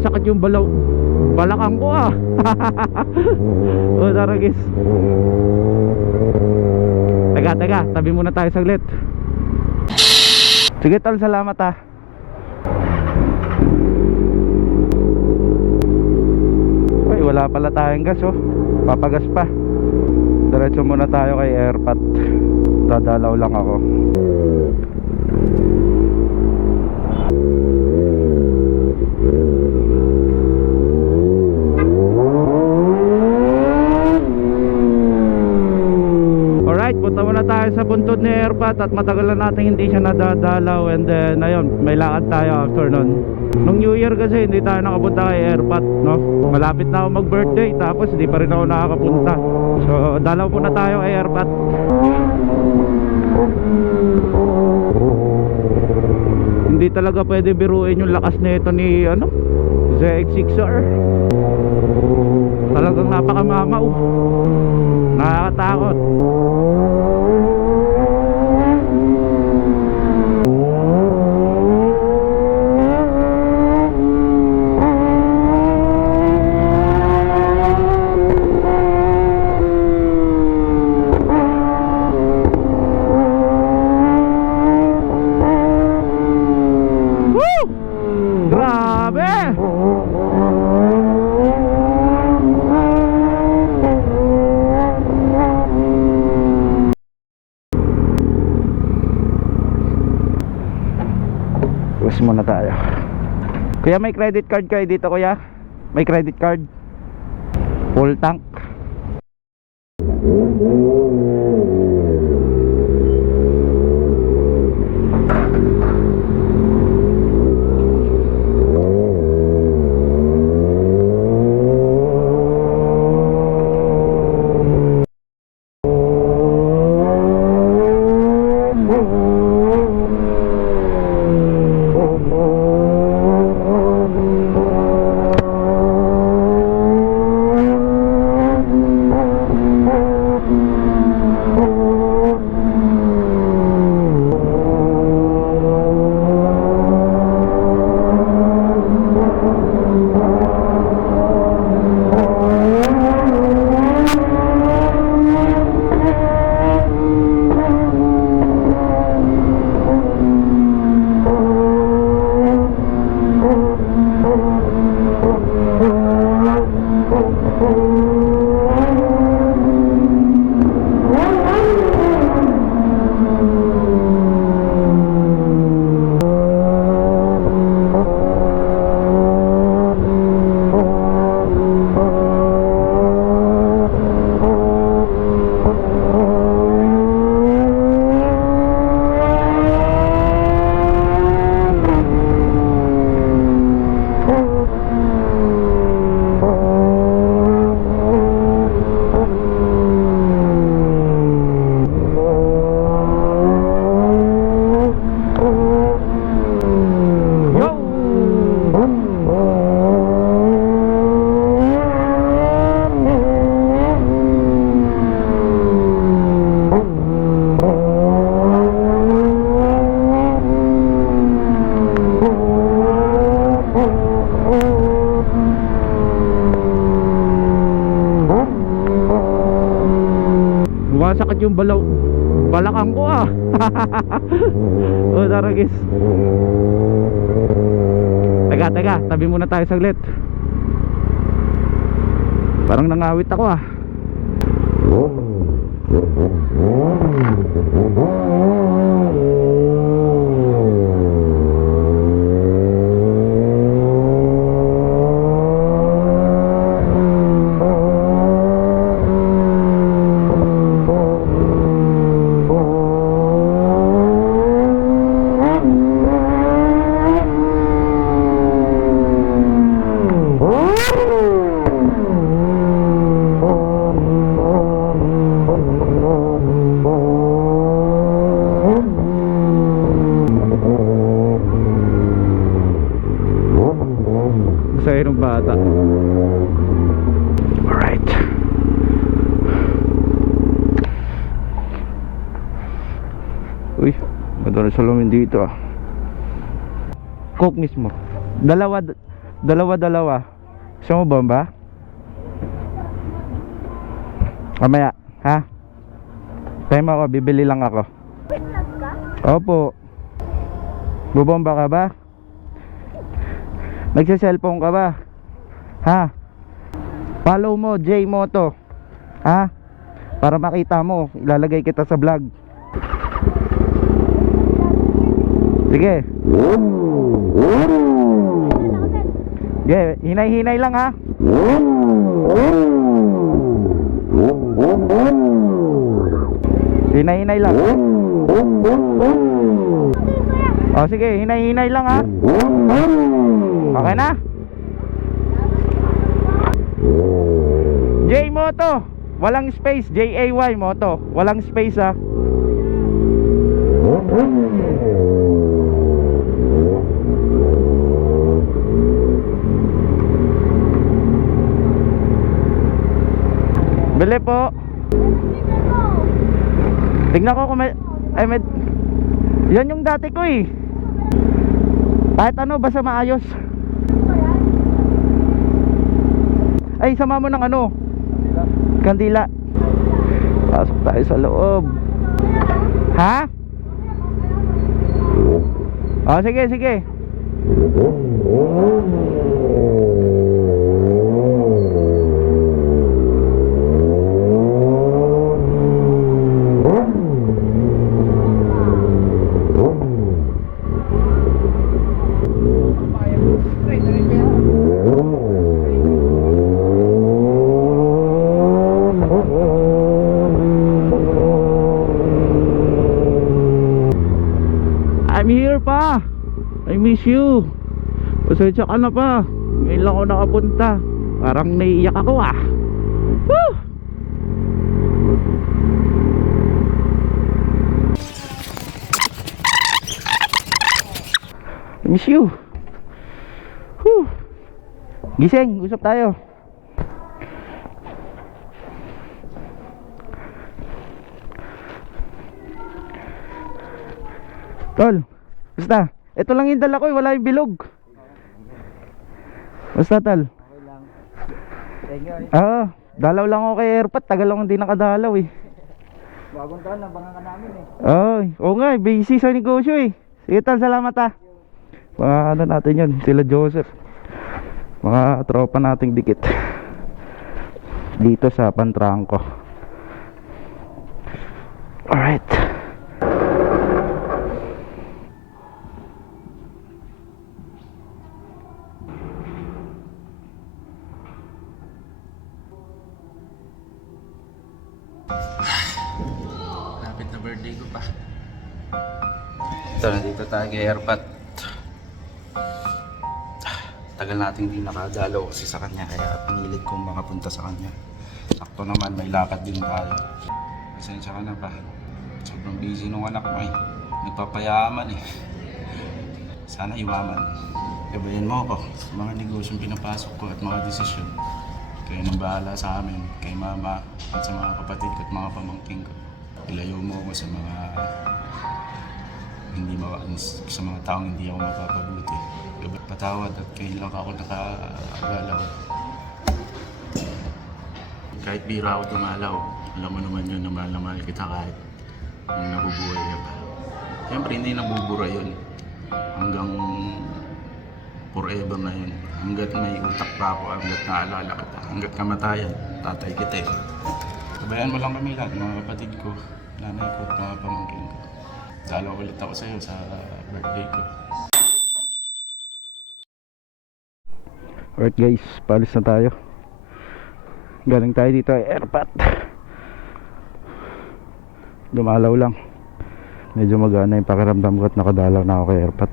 Sumasakit yung balaw. Balakang ko ah. O tara guys Teka teka. Tabi muna tayo saglit. Sige tol. Salamat ah. Ay wala pala tayong gas oh. Papagas pa. Diretso muna tayo kay airpat. Dadalaw lang ako Muna tayo sa buntod ni Airpat at matagal na natin hindi siya nadadalaw and then ayun, may lakad tayo after nun. Nung New Year kasi hindi tayo nakapunta kay Airpat, no? Malapit na ako mag-birthday tapos hindi pa rin ako nakakapunta. So, dalaw muna tayo kay Airpat. Hindi talaga pwede biruin yung lakas nito ni ano, ZX6R. Talagang napakamamaw. Nakakatakot. Woo! Grabe! Bus muna tayo. Kuya may credit card kayo dito kuya? May credit card? Full tank? Tabi muna tayo saglit. Parang nangawit ako ah. Masaya ng bata. Alright. Uy, mismo. Dalawa, Dalawa-dalawa. Gusto mo bomba? Mamaya, ha? Mo ako, bibili lang ako. Opo. Bubomba ka ba? Nagsa-cellphone ka ba? Ha? Follow mo, J Moto. Ha? Para makita mo, ilalagay kita sa vlog. Sige. Sige, hinay-hinay lang ha. Hinay-hinay lang. O sige, hinay-hinay lang ha. Okay na? J Moto. Walang space, J A Y Moto. Walang space ha. Bili po. Tingnan ko kung may... Ay, may... Yan yung dati ko eh. Kahit ano, basta maayos. Ay, sama mo ng ano? Kandila. Pasok tayo sa loob. Ha? Oh, sige, sige. I'm here pa. I miss you. Pasensya ka na pa. Ngayon lang ako nakapunta. Parang naiiyak ako ah. Woo! Miss you. Whew. Gising, usap tayo. Tol, basta. Ito lang yung dala ko, eh, wala yung bilog. Basta, tol. Thank you. Oo, dalaw lang ako kay Airpat. Tagal ako hindi nakadalaw eh. Bagong taon, nabangan ka namin eh. Oo, oo nga, eh, busy sa negosyo eh. Sige, tol, salamat ah. Mga ano natin yun, sila Joseph. Mga tropa nating dikit. Dito sa Pantranco. Alright. Birthday ko pa. Ito, nandito tayo kay Airpat. Tagal nating hindi nakadalaw kasi sa kanya kaya pinilit kong makapunta sa kanya. Sakto naman, may lakad din tayo. Pasensya ka na pa. Sobrang busy nung anak mo eh. Nagpapayaman eh. Sana iwaman. Gabayan mo ako sa mga negosyong pinapasok ko at mga desisyon. Kayo nang bahala sa amin, kay mama at sa mga kapatid ko at mga pamangking ko. Ilayo mo ako sa mga hindi ma sa mga taong hindi ako mapapabuti. Patawad at kayo lang ako nakagalaw. Kahit bira ako dumalaw, alam mo naman yun na mahal na mahal kita kahit nung nabubuhay ka pa. Siyempre hindi nabubura yun. Hanggang forever na yun. Hanggat may utak pa ako, hanggat naalala kita, hanggat kamatayan, tatay kita eh. Sabayan mo lang kami lahat, mga kapatid ko, nanay ko at mga pamangkin ko. Dalaw ulit ako sa'yo sa birthday ko. Alright guys, paalis na tayo. Galing tayo dito ay airpat. Dumalaw lang. Medyo magana yung pakiramdam ko at nakadalaw na ako kay airpat.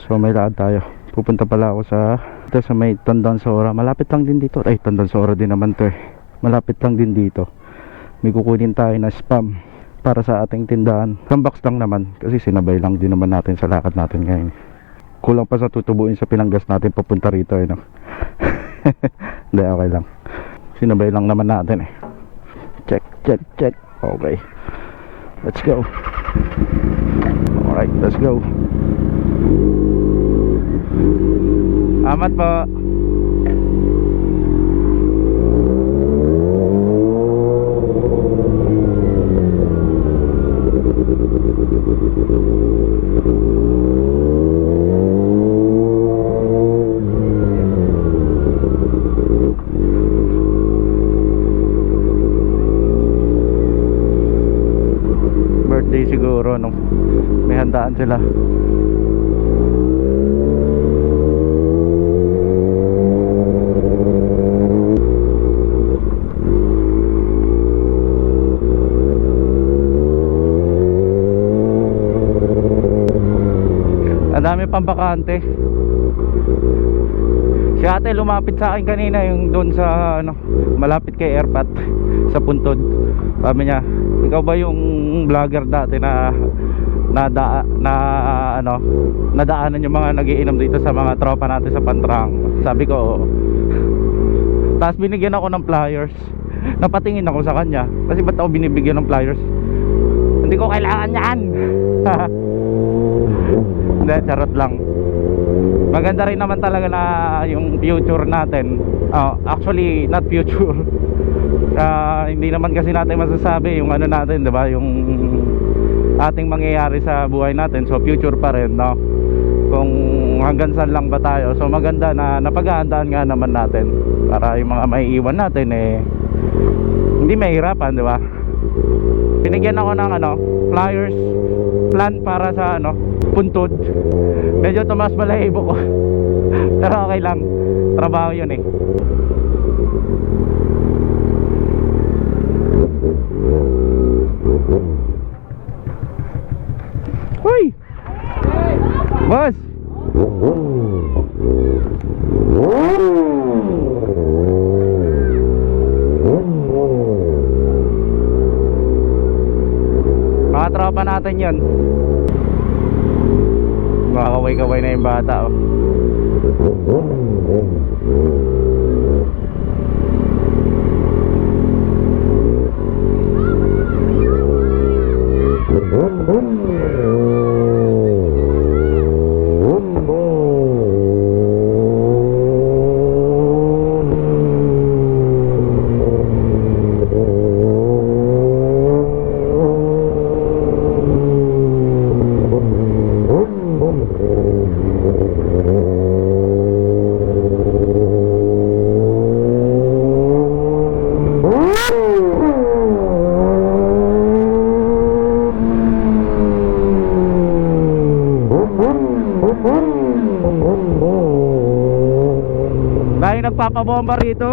So may lakad tayo. Pupunta pala ako sa ito sa may Tandang Sora. Malapit lang din dito. Ay, Tandang Sora din naman to eh. Malapit lang din dito. May kukunin tayo na spam para sa ating tindahan. Box lang naman kasi sinabay lang din naman natin sa lakad natin ngayon. Kulang pa sa tutubuin sa pinanggas natin papunta rito eh, no? Hindi, okay lang. Sinabay lang naman natin eh. Check, check, check. Okay. Let's go. Alright, let's go. Amat po. Sila. Ang dami pang bakante. Si ate lumapit sa akin kanina yung doon sa ano, malapit kay Airpat sa Puntod. Sabi niya, ikaw ba yung vlogger dati na na na ano nadaanan yung mga nagiinom dito sa mga tropa natin sa Pantrang. Sabi ko oo. tapos binigyan ako ng flyers. Napatingin ako sa kanya. Kasi ba't ako binibigyan ng flyers? Hindi ko kailangan yan. Hindi charot lang. Maganda rin naman talaga na yung future natin. Oh, actually not future. Ah, hindi naman kasi natin masasabi yung ano natin, 'di ba? Yung ating mangyayari sa buhay natin. So future pa rin, no? Kung hanggang saan lang ba tayo. So maganda na napaghahandaan nga naman natin para yung mga maiiwan natin eh hindi mahirapan, 'di ba? Binigyan ako ng ano, flyers plan para sa ano, puntod. Medyo tumas balahibo ko. Pero okay lang. Trabaho 'yun eh. Hoy! Boss! Mga tropa natin yun. Mga kaway-kaway na yung bata oh. Dahil nagpapabomba rito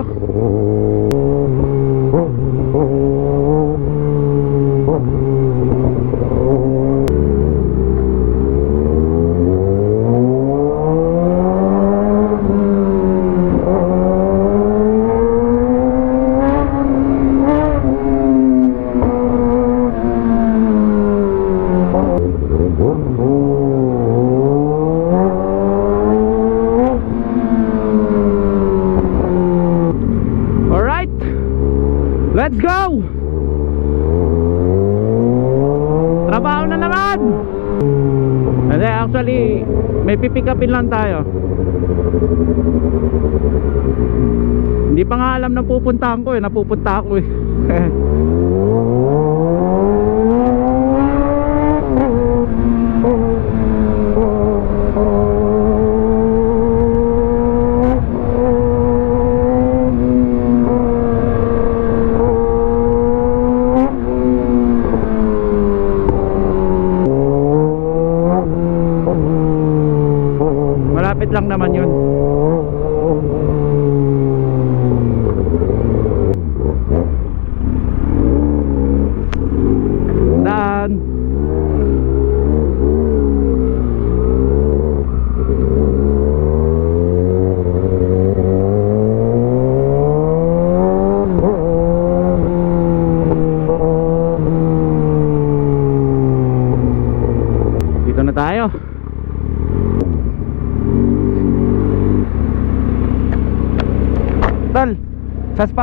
lang tayo. Hindi pa nga alam na pupuntahan ko eh. Napupunta ako eh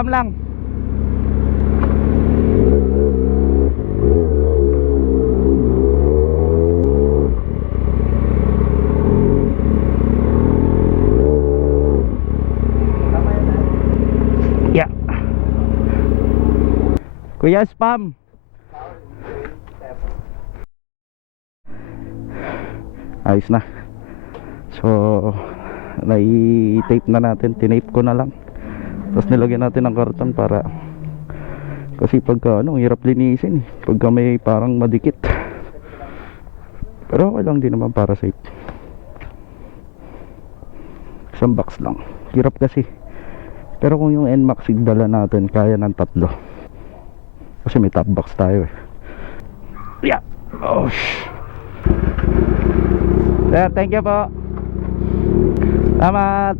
Confirm lang. Kuya spam. Ayos na. So, nai-tape na natin. Tinape ko na lang. Tapos nilagyan natin ng karton para kasi pagka ano, hirap linisin eh. Pagka may parang madikit. Pero okay lang din naman para safe. Isang box lang. Hirap kasi. Pero kung yung NMAX dala natin, kaya ng tatlo. Kasi may top box tayo eh. Yeah. Oh, sh- Sir, thank you po. Salamat.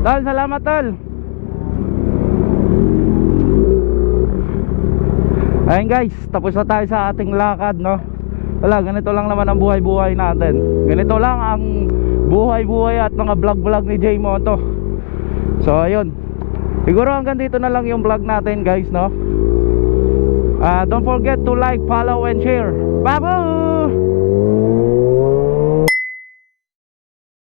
Tol, salamat tol. Ayun guys, tapos na tayo sa ating lakad, no? Wala, ganito lang naman ang buhay-buhay natin. Ganito lang ang buhay-buhay at mga vlog-vlog ni J Moto. So, ayun. Siguro hanggang dito na lang yung vlog natin, guys, no? Ah, don't forget to like, follow, and share. Babu!